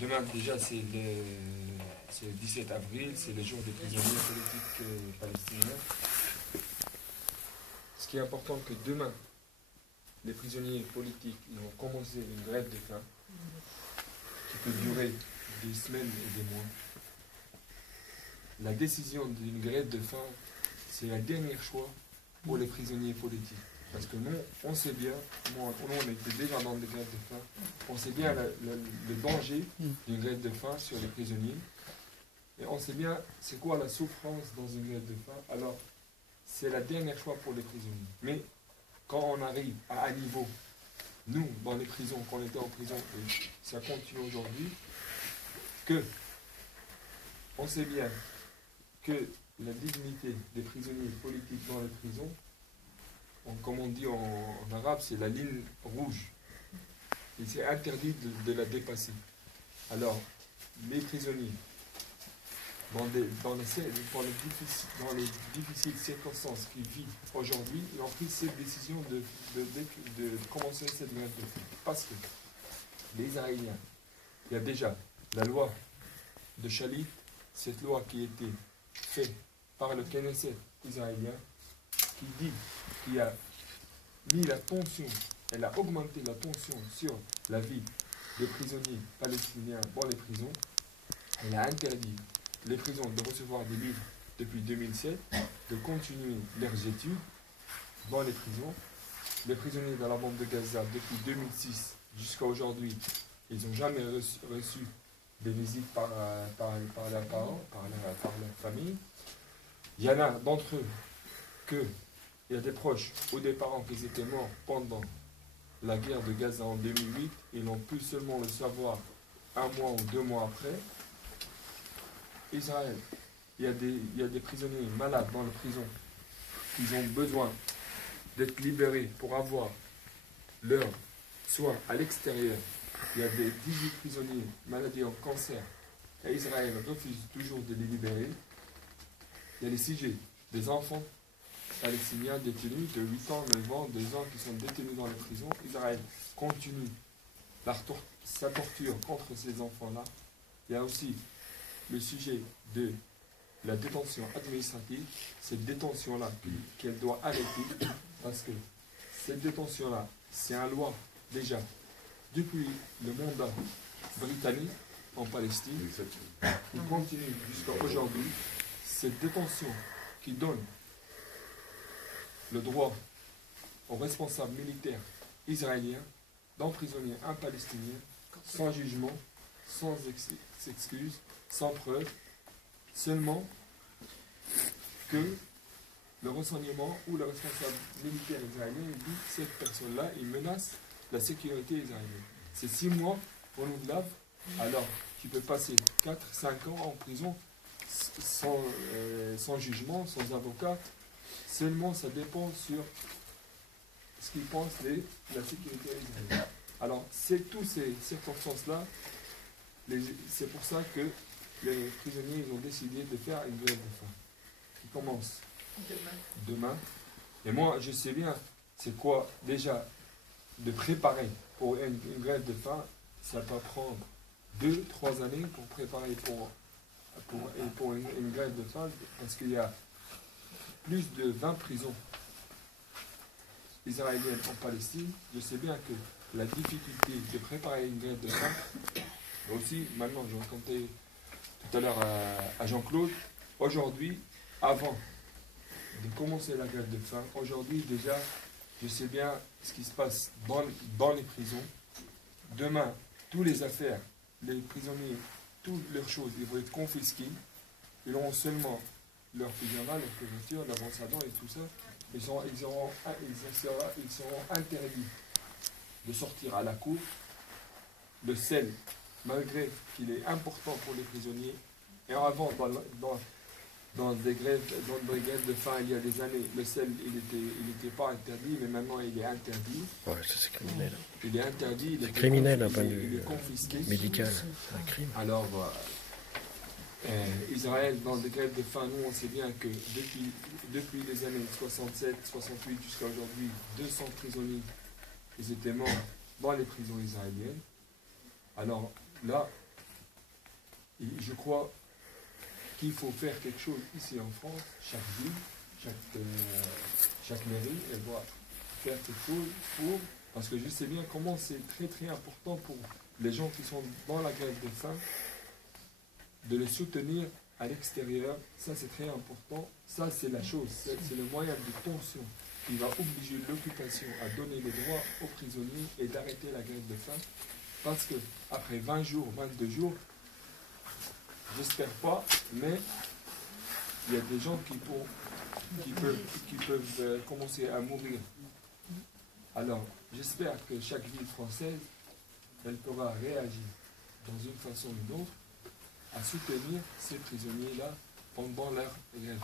Demain, déjà, c'est le 17 avril, c'est le jour des prisonniers politiques palestiniens. Ce qui est important, que demain, les prisonniers politiques ils vont commencer une grève de faim qui peut durer des semaines et des mois. La décision d'une grève de faim, c'est le dernier choix pour les prisonniers politiques. Parce que nous, on sait bien, nous on était déjà dans des grèves de faim, on sait bien le danger d'une grève de faim sur les prisonniers. Et on sait bien c'est quoi la souffrance dans une grève de faim. Alors, c'est le dernier choix pour les prisonniers. Mais quand on arrive à un niveau, nous, dans les prisons, quand on était en prison, et ça continue aujourd'hui, que on sait bien que la dignité des prisonniers politiques dans les prisons, comme on dit en arabe, c'est la ligne rouge. Il s'est interdit de la dépasser. Alors, les prisonniers, dans les difficiles circonstances qu'ils vivent aujourd'hui, ils ont pris cette décision de commencer cette grève de faim. Parce que les Israéliens, il y a déjà la loi de Shalit, cette loi qui a été faite par le Knesset israélien, qui a mis la tension, elle a augmenté la tension sur la vie des prisonniers palestiniens dans les prisons. Elle a interdit les prisons de recevoir des livres depuis 2007, de continuer leurs études dans les prisons. Les prisonniers dans la bande de Gaza, depuis 2006 jusqu'à aujourd'hui, ils n'ont jamais reçu des visites par leurs parents, par leur famille. Il y en a d'entre eux il y a des proches ou des parents qui étaient morts pendant la guerre de Gaza en 2008. Ils n'ont pu seulement le savoir 1 mois ou 2 mois après. Israël, il y a des prisonniers malades dans les prisons qui ont besoin d'être libérés pour avoir leur soin à l'extérieur. Il y a des 18 prisonniers maladies en cancer et Israël refuse toujours de les libérer. Il y a les sujets des enfants palestiniens détenus de 8 ans, 9 ans, 2 ans qui sont détenus dans les prisons. Israël continue sa torture contre ces enfants-là. Il y a aussi le sujet de la détention administrative, cette détention-là qu'elle doit arrêter, parce que cette détention-là, c'est une loi déjà depuis le mandat britannique en Palestine, il continue jusqu'à aujourd'hui. Cette détention qui donne le droit aux responsables militaires israéliens d'emprisonner un Palestinien sans jugement, sans excuse, sans preuve, seulement que le renseignement ou le responsable militaire israélien dit que cette personne-là, il menace la sécurité israélienne. C'est 6 mois renouvelables, alors tu peux passer 4-5 ans en prison sans jugement, sans avocat. Seulement, ça dépend sur ce qu'ils pensent de la sécurité israélienne. Alors, c'est toutes ces circonstances-là, c'est pour ça que les prisonniers ils ont décidé de faire une grève de faim qui commence demain. Et moi, je sais bien, c'est quoi déjà de préparer pour une grève de faim. Ça peut prendre 2-3 années pour préparer pour une grève de faim, parce qu'il y a plus de 20 prisons israéliennes en Palestine. Je sais bien que la difficulté de préparer une grève de faim, aussi, maintenant, je racontais tout à l'heure à Jean-Claude, aujourd'hui, avant de commencer la grève de faim, aujourd'hui déjà, je sais bien ce qui se passe dans les prisons. Demain, toutes les affaires, les prisonniers, toutes leurs choses, ils vont être confisquées. Ils auront seulement leur pyjama, leur couverture, leur brosse à dents et tout ça. Ils seront interdits de sortir à la cour. Le sel, malgré qu'il est important pour les prisonniers, et avant, dans des grèves de faim il y a des années, le sel, il n'était pas interdit, mais maintenant il est interdit. Ouais, ça c'est criminel. Il est interdit, C'est criminel d'un point de il vue est confisqué. médical, c'est un crime. Alors, Israël, dans des grèves de faim, nous on sait bien que depuis les années 67, 68 jusqu'à aujourd'hui, 200 prisonniers, ils étaient morts dans les prisons israéliennes. Alors là, Et je crois qu'il faut faire quelque chose ici en France, chaque ville, chaque mairie, elle doit faire quelque chose pour, parce que je sais bien comment c'est très très important pour les gens qui sont dans la grève de faim, de les soutenir à l'extérieur. Ça c'est très important, ça c'est la chose, c'est le moyen de tension qui va obliger l'occupation à donner les droits aux prisonniers et d'arrêter la grève de faim, parce que après 20 jours, 22 jours, j'espère pas, mais il y a des gens qui peuvent commencer à mourir. Alors, j'espère que chaque ville française, elle pourra réagir dans une façon ou une autre à soutenir ces prisonniers-là pendant leur grève.